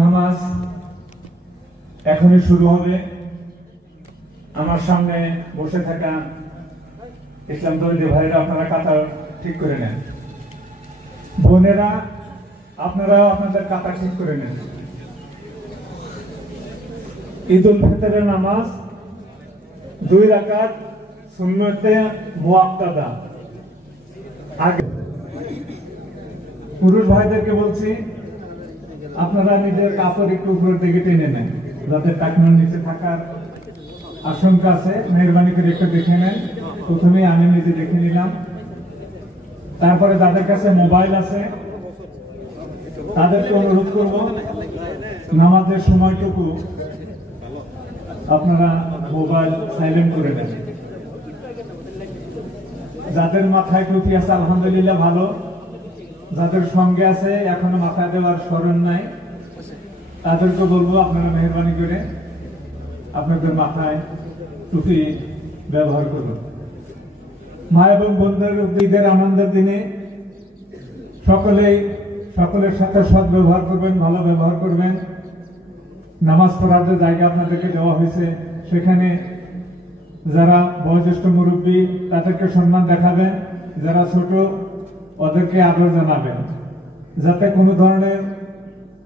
নামাজ এখনই শুরু হবে। আমার সামনে বসে থাকা ইসলাম দলীয় ভাইরা, আপনারা কাতার ঠিক করে নেন। বোনেরা, আপনারাও আপনাদের কাতার ঠিক করে নেন। ঈদ উল ফিতরের নামাজ 2 রাকাত সুন্নতে মুআক্কাদা। আগে পুরুষ ভাইদেরকে বলছি, আপনারা নিজের কাপড় একটু উপরের দিকে টেনে নেন, যাদের টাকনার নিচে থাকার আশঙ্কা আছে। মেহরবানি করে একটু দেখে নেন। প্রথমে আমি নিজে দেখে নিলাম, তারপরে যাদের কাছে মোবাইল আছে তাদেরকে অনুরোধ করব, নামাজের সময়টুকু আপনারা মোবাইল সাইলেন্ট করে নেন। যাদের মাথায় টুপি আছে আলহামদুলিল্লাহ ভালো, যাদের সঙ্গে আছে এখনো মাথায় দেওয়ার স্মরণ নাই, তাদেরকে বলবো আপনারা মেহরবানি করে আপনাদের মাথায় টুপি ব্যবহার করুন। মা এবং বোনদের ঈদের আনন্দের দিনে সকলের সাথে সৎ ব্যবহার করবেন, ভালো ব্যবহার করবেন। নামাজ পড়ার যে জায়গা আপনাদেরকে দেওয়া হয়েছে, সেখানে যারা বয়োজ্যেষ্ঠ মুরব্বী তাদেরকে সম্মান দেখাবেন, যারা ছোট ওদেরকে আদর জানাবেন, যাতে কোনো ধরনের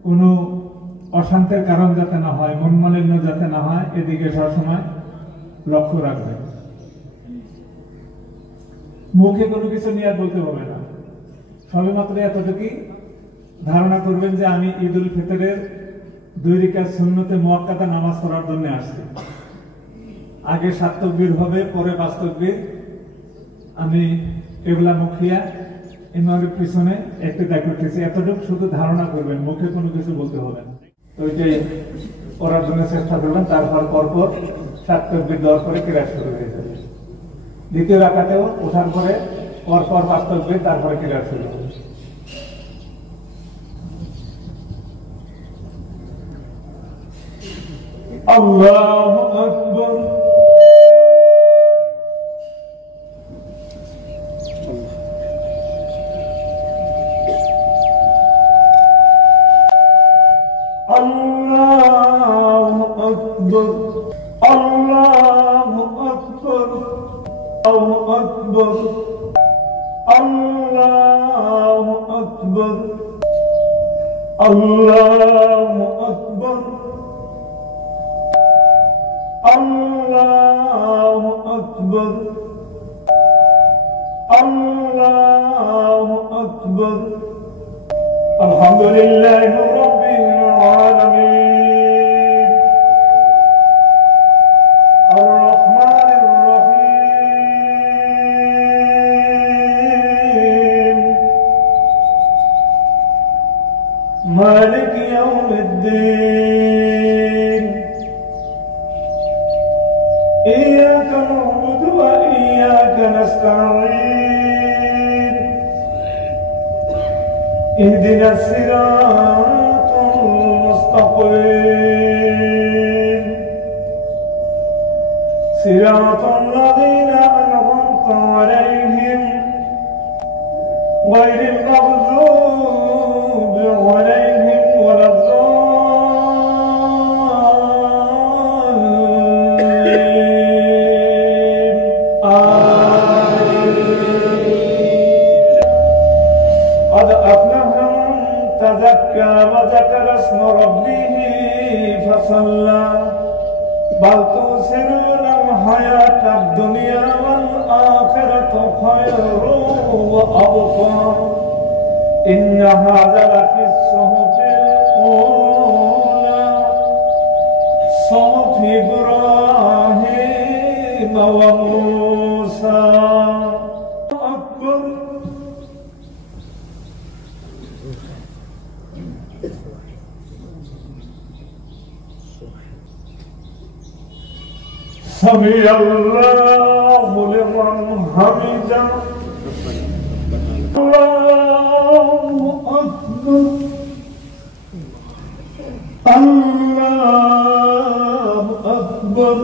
কোনো অশান্তির কারণ যাতে না হয়, মন মালিন্য যাতে না হয়, এদিকে সবসময় লক্ষ্য রাখবেন। মুখে কোনো কিছু নিয়ে বলতে হবে না, সবেমাত্র এতটুকুই ধারণা করবেন যে আমি ঈদ উল ফিতরের 2 রাকাত সুন্নতে মুআক্কাদা নামাজ পড়ার জন্য আসছি। আগে 7 তাকবীর হবে, পরে 5 তাকবীর। আমি এগুলা মুখিয়া ইমামের পিছনে একটু দায়িত্ব করতেছি, এতটুকু শুধু ধারণা করবেন, মুখে কোনো কিছু বলতে হবে না। ওইটাই করার জন্য চেষ্টা করবেন। তারপর পরপর 7 তাকবীর দেওয়ার পরে কিরাত শুরু হয়ে যাবে। দ্বিতীয় রাকাতেও ওঠার পরে পরপর 5 তাকবীর, তারপরে কিরাত শুরু হবে। আল্লাহু আকবার। আল্লাহু আকবার। আল্লাহু আকবার। আল্লাহু আকবার। আল্লাহু আকবার। আল্লাহু আকবার। আল্লাহু আকবার। আল্লাহু আকবার। আলহামদুলিল্লাহি রাব্বিল আলামিন আর রহমানির রহিম মালিক ইয়াউমিদ্দিন إياك نعبد وإياك نستعين اهدنا الصراط المستقيم صراط الذين أنعمت عليهم غير المغضوب عليهم ولا وذكر اسم ربه فصلى بل تؤثرون الحياة الدنيا والآخرة خير وأبقى إن هذا لفي الصحف الأولى صحف إبراهيم وموسى أكبر. سمع الله لمن حمده. الله أكبر. الله أكبر.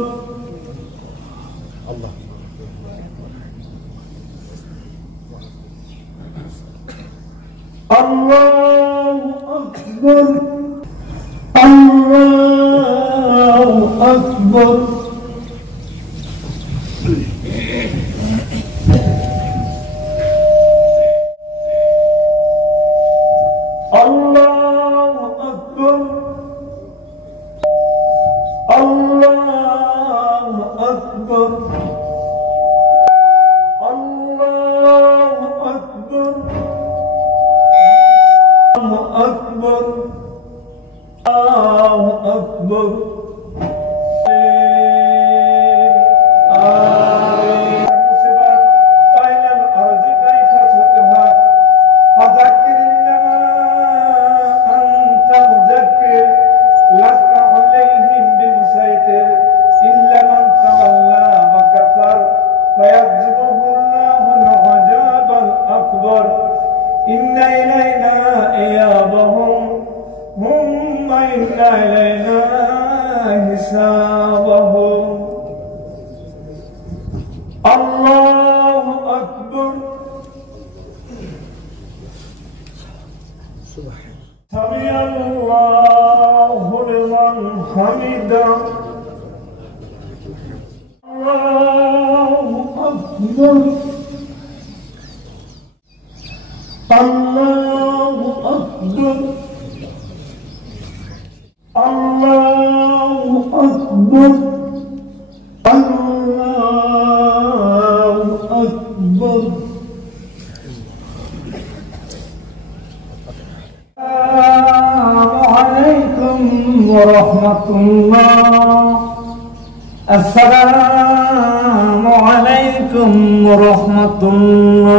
الله أكبر. أكبر إن إلينا إيابهم ثم إن إلينا حسابهم الله أكبر سمع الله لمن حمده الله أكبر الله أكبر الله أكبر الله أكبر السلام عليكم ورحمة الله السلام عليكم ورحمة الله